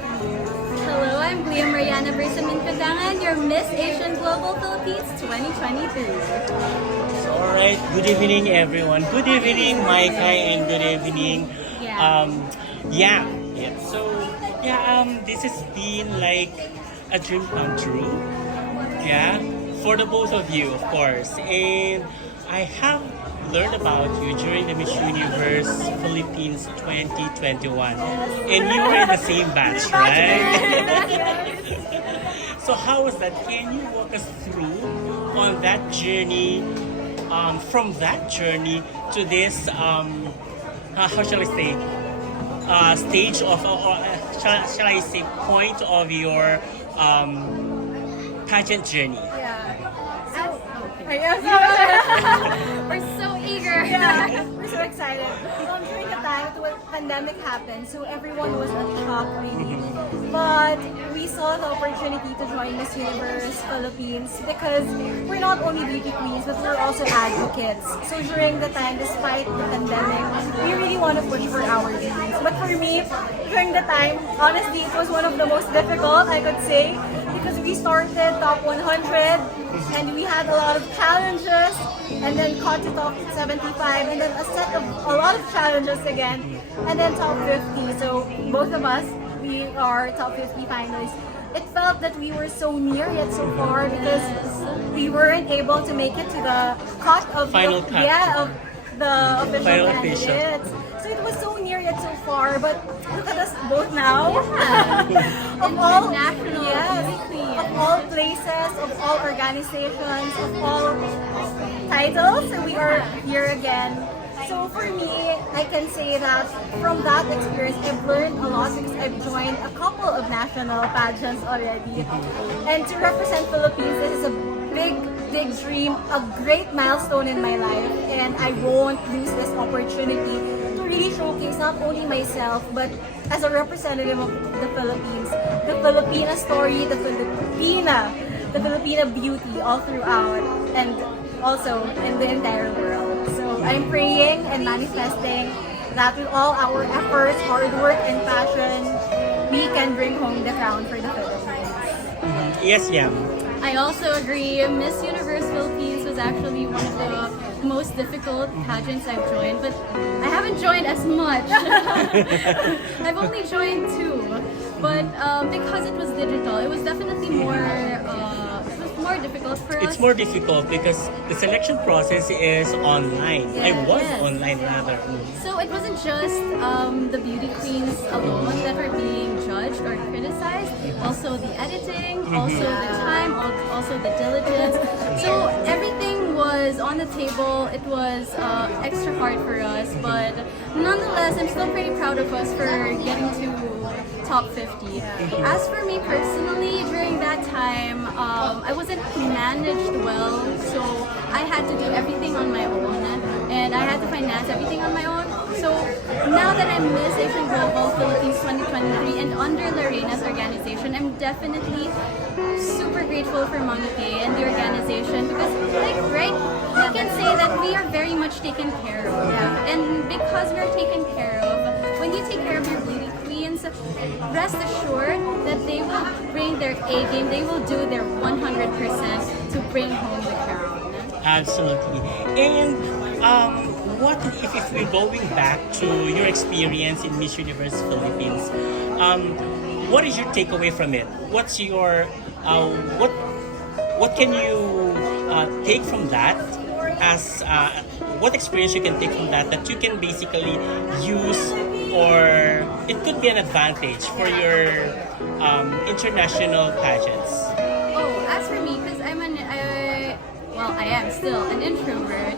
Hello, I'm Gliyam Marianna Cundangan, your Miss Asian Global Philippines 2023. Alright, good evening everyone. Good evening Maica and good evening. Yeah. This has been like a dream come true. Yeah, for the both of you, of course. And I have learned about you during the Miss Universe Philippines 2021. And you were in the same batch, right? So how was that? Can you walk us through on that journey, from that journey to this, how shall I say, stage of, shall I say, point of your pageant journey? We're so eager. Yeah, we're so excited. During the time when pandemic happened, so everyone was in shock really. But we saw the opportunity to join Miss Universe Philippines because we're not only beauty queens, but we're also advocates. So during the time, despite the pandemic, we really want to push for our dreams. But for me, during the time, honestly, it was one of the most difficult, I could say, because we started top 100 and we had a lot of challenges and then caught to top 75 and then a lot of challenges again and then top 50. So both of us, we are top 50 finalists. It felt that we were so near yet so far because we weren't able to make it to the cut of Final the, cut. Yeah, of the official Final candidates. So it was so near yet so far, but look at us both now. Of all International beauty queen. of all places, of all organizations, of all titles, we are here again. So for me, I can say that from that experience, I've learned a lot because I've joined a couple of national pageants already. And to represent Philippines, this is a big dream, a great milestone in my life. And I won't lose this opportunity to really showcase not only myself, but as a representative of the Philippines, the Filipina story, the Filipina beauty all throughout, and also in the entire world. So I'm praying and manifesting that with all our efforts, hard work, and passion, we can bring home the crown for the Philippines. Yes, yeah. I also agree. Miss Universe Philippines was actually one of the most difficult pageants I've joined, but I haven't joined as much. I've only joined 2, but because it was digital, it was definitely more difficult for us. It's more difficult because the selection process is online. I was Yes. online rather. So it wasn't just the beauty queens alone that were being judged or criticized. Also the editing, also the time, also the diligence. So everything was on the table. It was extra hard for us, but nonetheless, I'm still pretty proud of us for getting to top 50. As for me personally, during that time, I wasn't managed well, so I had to do everything on my own, and I had to finance everything on my own. So now that I'm Miss Asian Global Philippines 2023 and under Lorena's organization, I'm definitely super grateful for Maica and the organization because, we can say that we are very much taken care of. And because we're taken care of, when you take care of your beauty queens, rest assured that they will bring their A game, they will do their 100% to bring home the crown. Absolutely. And what if we're going back to your experience in Miss Universe Philippines? What is your takeaway from it? What's your what can you take from that as what experience you can take from that you can basically use, or it could be an advantage for your international pageants? Oh, as for me, because I am still an introvert.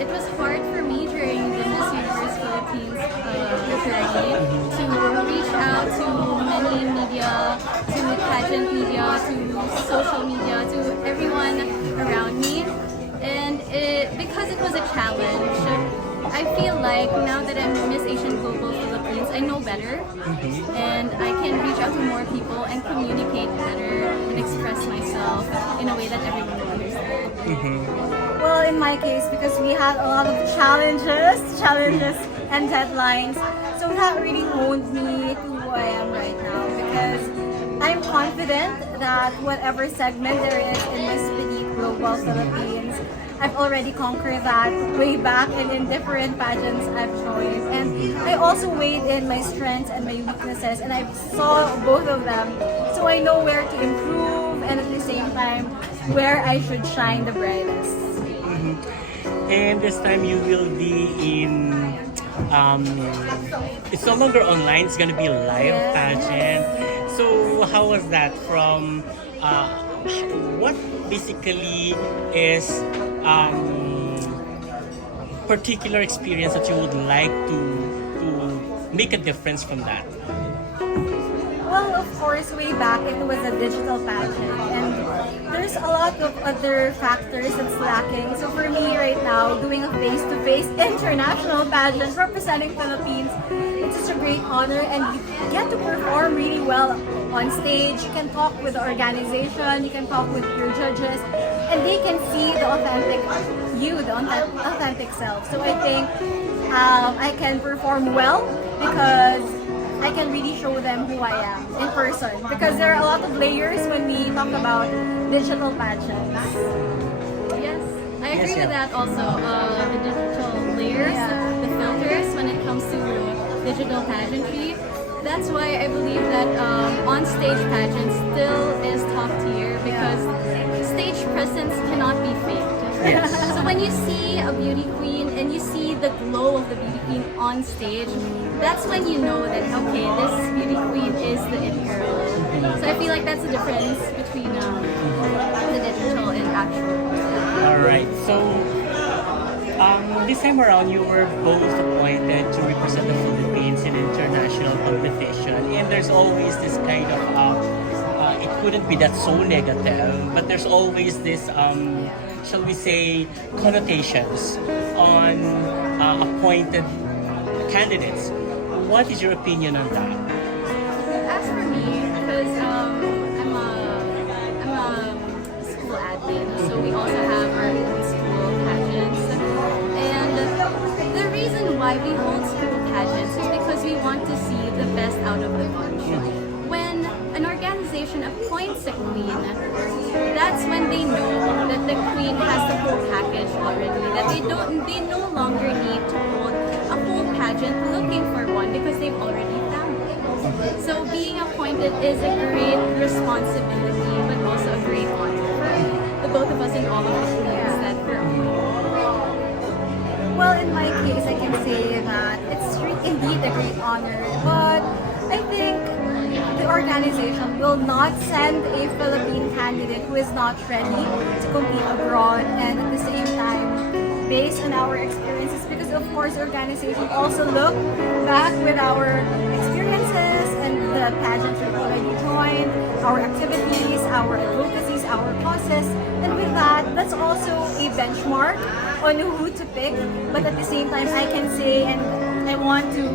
It was hard for me during the Miss Universe Philippines journey to reach out to many media, to pageant media, to social media, to everyone around me. And because it was a challenge, I feel like now that I'm Miss Asian Global Philippines, I know better, and I can reach out to more people and communicate better and express myself in a way that everyone will understand. Well, in my case, because we had a lot of challenges and deadlines, so that really honed me to who I am right now. confident that whatever segment there is in Miss Petite Global Philippines, I've already conquered that way back and in different pageants I've joined. And I also weighed in my strengths and my weaknesses, and I saw both of them. So I know where to improve and at the same time where I should shine the brightest. And this time you will be in, it's no longer online, it's gonna be a live pageant. So how was that from, what basically is particular experience that you would like to make a difference from that? Well, of course, way back it was a digital pageant, and there's a lot of other factors that's lacking. So for me right now, doing a face-to-face international pageant representing Philippines, it's just a great honor, and you get to perform really well on stage. You can talk with the organization, you can talk with your judges, and they can see the authentic you, the authentic self. So I think I can perform well because I can really show them who I am in person, because there are a lot of layers when we talk about digital pageants. Yes, I agree with that also. The digital layers, the filters when it comes to digital pageantry. That's why I believe that on-stage pageant still is top tier, because stage presence cannot be faked. Yes. So when you see a beauty queen and you see the glow of the beauty queen on stage, that's when you know that, okay, this beauty queen is the it girl. So I feel like that's the difference between the digital and actual. Alright, so this time around you were both appointed to represent the Philippines in international competition, and there's always this kind of it couldn't be that so negative, but there's always this shall we say connotations on appointed candidates. What is your opinion on that? As for me, because I'm a school admin, so we also have our own school pageants. And the reason why we hold school pageants is because we want to see the best out of the bunch. When an organization appoints a queen, that's when they know that the queen has the whole package already. That they no longer need to hold a whole pageant looking for one, because they've already found it. So being appointed is a great responsibility, but also a great honor for the both of us and all of the queens that we're appointed. Well, in my case, I can say that it's indeed a great honor, but I think the organization will not send a Philippine candidate who is not ready to compete abroad, and at the same time, based on our experiences, because of course the organization also look back with our experiences and the pageants we've already joined, our activities, our advocacies, our causes, and with that, that's also a benchmark on who to pick. But at the same time, I can say, and I want to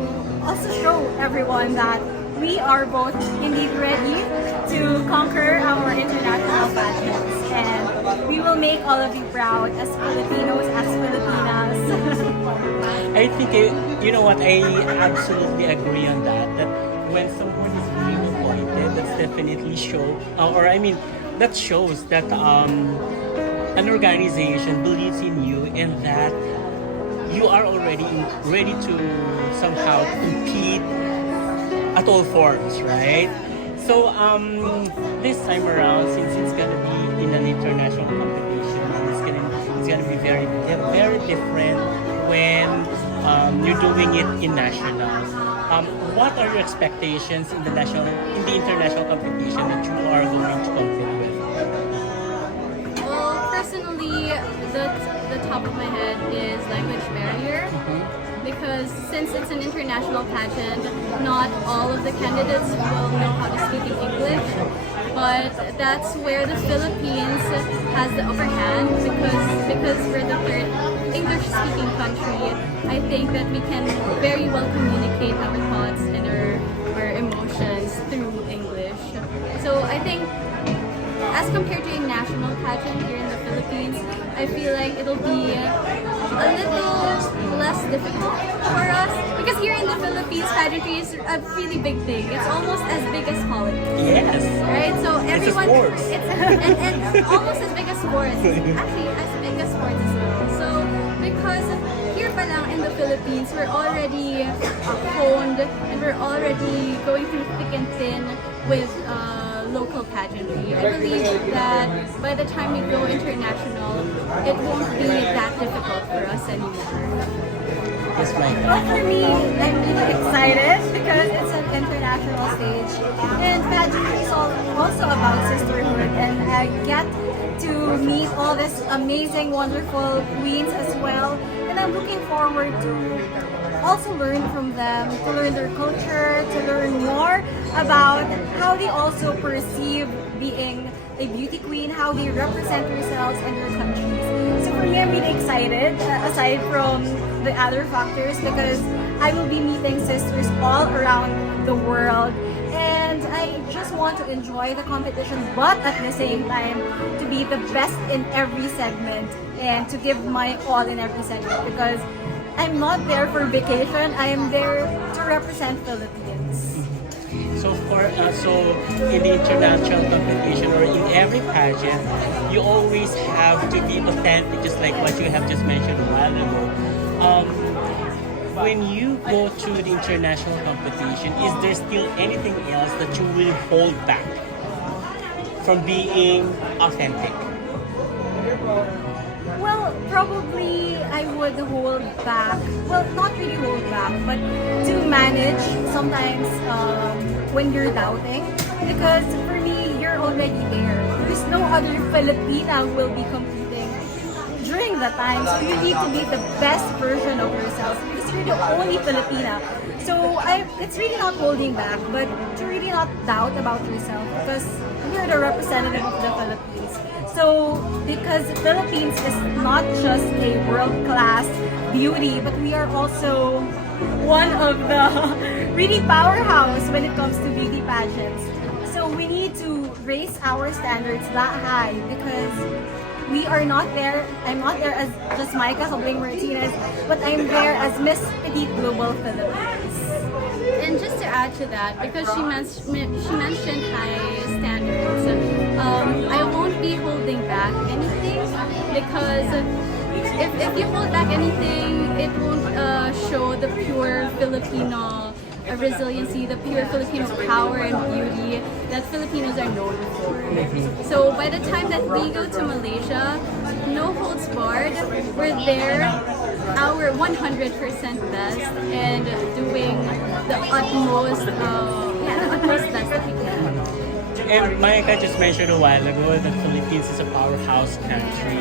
also show everyone that we are both indeed ready to conquer our international pageants, and we will make all of you proud as Filipinos, as Filipinas. I think you know what, I absolutely agree on that. That when someone is being appointed, that's definitely that shows that an organization believes in you, and that you are already ready to somehow compete at all forms, right? So this time around, since it's gonna be in an international competition, it's gonna be very different when you're doing it in nationals. What are your expectations in the international competition that you are going to compete with? Well, personally, the top of my head is language barrier. Because since it's an international pageant, not all of the candidates will know how to speak in English. But that's where the Philippines has the upper hand, because we're the third English-speaking country. I think that we can very well communicate our thoughts and our emotions through English. So I think, as compared to a national pageant here in the Philippines, I feel like it'll be a little less difficult for us because here in the Philippines, pageantry is a really big thing. It's almost as big as politics. Yes. Right? So everyone, sports. and almost as big as sports. Actually, as big as sports as well. So because here pa lang in the Philippines, we're already honed and we're already going through thick and thin with local pageantry. I believe that by the time we go international, it won't be that difficult for us anymore. Yes, Maica. Well, for me, I'm really excited because it's an international stage. And pageantry is also about sisterhood. And I get to meet all these amazing, wonderful queens as well. And I'm looking forward to also learn from them, to learn their culture, to learn more about how they also perceive being a beauty queen, how they represent themselves and their countries. So for me, I'm really excited, aside from the other factors, because I will be meeting sisters all around the world. And I just want to enjoy the competition, but at the same time, to be the best in every segment and to give my all in every segment because I'm not there for vacation. I am there to represent Philippines. So so in the international competition or in every pageant, you always have to be authentic, just like what you have just mentioned a while ago. When you go to the international competition, is there still anything else that you will hold back from being authentic? Well, probably I would hold back. Well, not really hold back, but to manage sometimes when you're doubting. Because for me, you're already there. There's no other Filipina who will be competing during that time. So you need to be the best version of yourself because you're the only Filipina. So it's really not holding back, but to really not doubt about yourself because you're the representative of the Philippines. So, because Philippines is not just a world-class beauty, but we are also one of the really powerhouse when it comes to beauty pageants. So we need to raise our standards that high because we are not there. I'm not there as just Maica Martinez, but I'm there as Miss Petite Global Philippines. And just to add to that, because she mentioned high standards, I won't be holding back anything because if you hold back anything, it won't show the pure Filipino resiliency, the pure Filipino power and beauty that Filipinos are known for. So by the time that we go to Malaysia, no holds barred, we're there, our 100% best, and doing the utmost, the utmost best that we can. And Maica just mentioned a while ago that Philippines is a powerhouse country.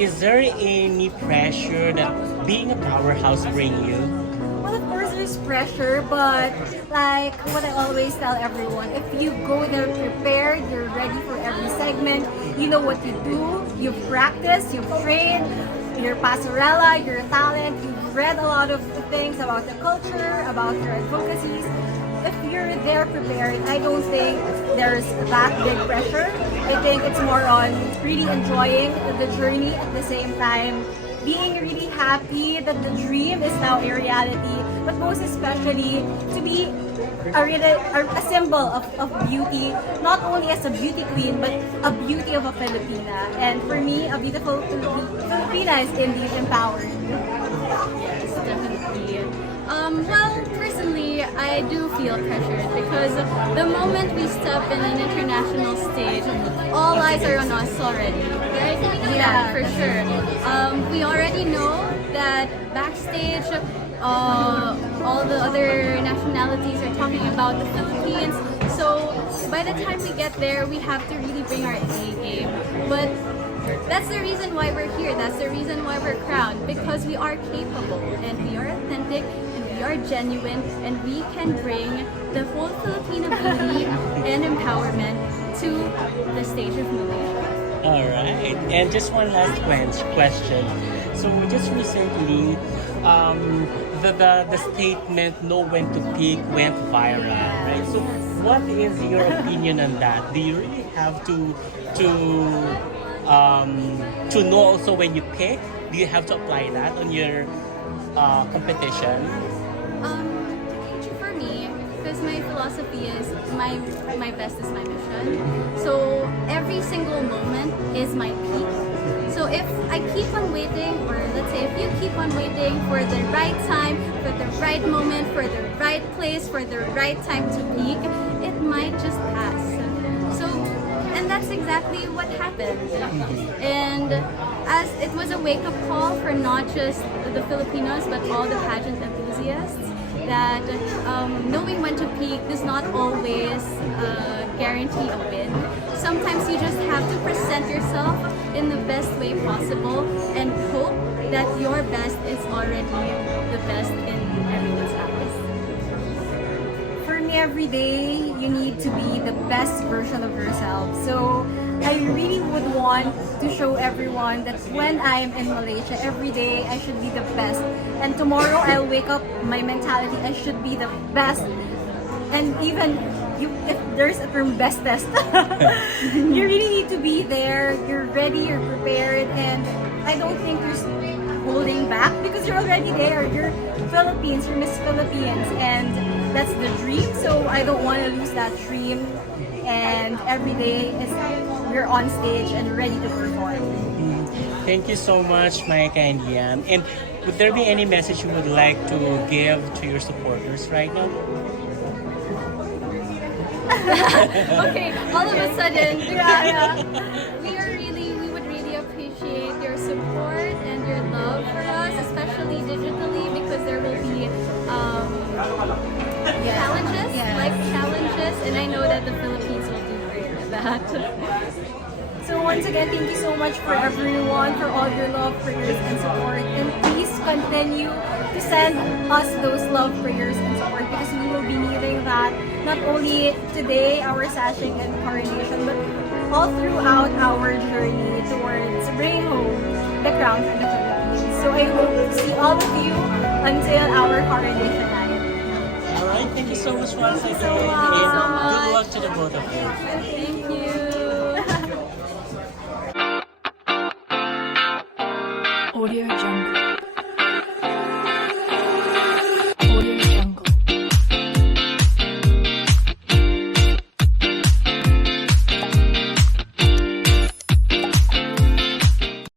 Is there any pressure that being a powerhouse bring you? Well, of course, there's pressure, but like what I always tell everyone, if you go there prepared, you're ready for every segment, you know what you do, you've practiced, you've trained, your passerella, your talent, you've read a lot of things about the culture, about your advocacies. If you're there prepared, I don't think there's that big pressure. I think it's more on really enjoying the journey at the same time, being really happy that the dream is now a reality, but most especially to be a symbol of beauty, not only as a beauty queen, but a beauty of a Filipina. And for me, a beautiful Filipina is indeed empowered. Yes, definitely. Well, personally, I do feel pressured because the moment we step in an international stage, all eyes are on us already, right? We know that for sure. We already know that backstage, all the other nationalities are talking about the Philippines. So by the time we get there, we have to really bring our A game. But that's the reason why we're here. That's the reason why we're crowned, because we are capable and we are authentic and we are genuine and we can bring the whole Filipino beauty and empowerment to the stage of Malaysia. All right. And just one last question. So just recently, the statement "know when to peak" went viral, right? So what is your opinion on that? Do you really have to know also when you pick, do you have to apply that on your competition? For me, because my philosophy is my best is my mission. So every single moment is my peak. So if I keep on waiting, or let's say if you keep on waiting for the right time, for the right moment, for the right place, for the right time to peak, it might just pass. So, and that's exactly what happened. And as it was a wake-up call for not just the Filipinos, but all the pageant enthusiasts, that knowing when to peak does not always guarantee a win. Sometimes you just have to present yourself in the best way possible and hope that your best is already the best in everyone's eyes. For me, every day, you need to be the best version of yourself. So I really would want to show everyone that when I'm in Malaysia, every day I should be the best. And tomorrow I'll wake up, my mentality, I should be the best. And even if there's a term bestest, you really need to be there. You're ready, you're prepared, and I don't think there's holding back because you're already there. You're Philippines, you're Miss Philippines, and that's the dream. So I don't want to lose that dream. And every day we're on stage and ready to perform. Thank you so much, Maica and Gliyam. And would there be any message you would like to give to your supporters right now? Okay, all of a sudden, we would really appreciate your support and your love for us, especially digitally, because there will be challenges, life challenges, and I know that the Philippines will do great with that. So once again, thank you so much for everyone, for all your love, prayers, and support. And please continue to send us those love, prayers, and support because we will be needing that not only today, our sashing and coronation, but all throughout our journey towards bringing home the crown for the Philippines. So I hope to see all of you until our coronation night. Alright, thank you so much once again. so And much. good luck to the both of you. Thank